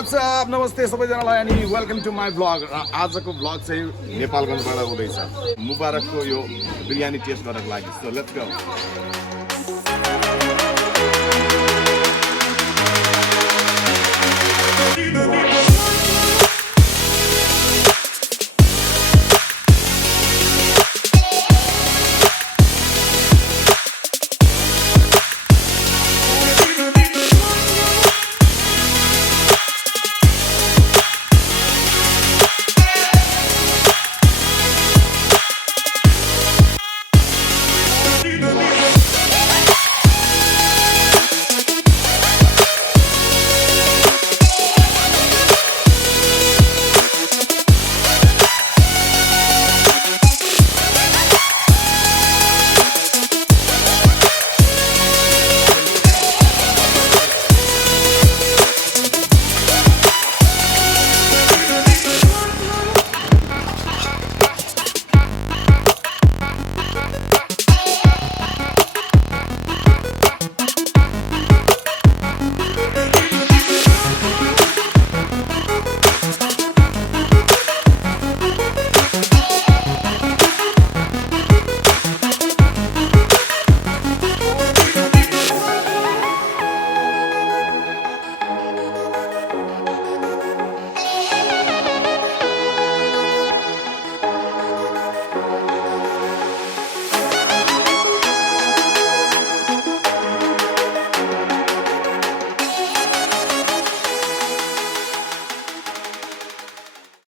WhatsApp नमस्ते सबैजनालाई अनि वेलकम टु माई भ्लग। आजको भ्लग चाहिँ नेपालगञ्जबाट हुँदैछ। मुबारकको यो बिरयानी टेस्ट गर्नको लागि। So let's go.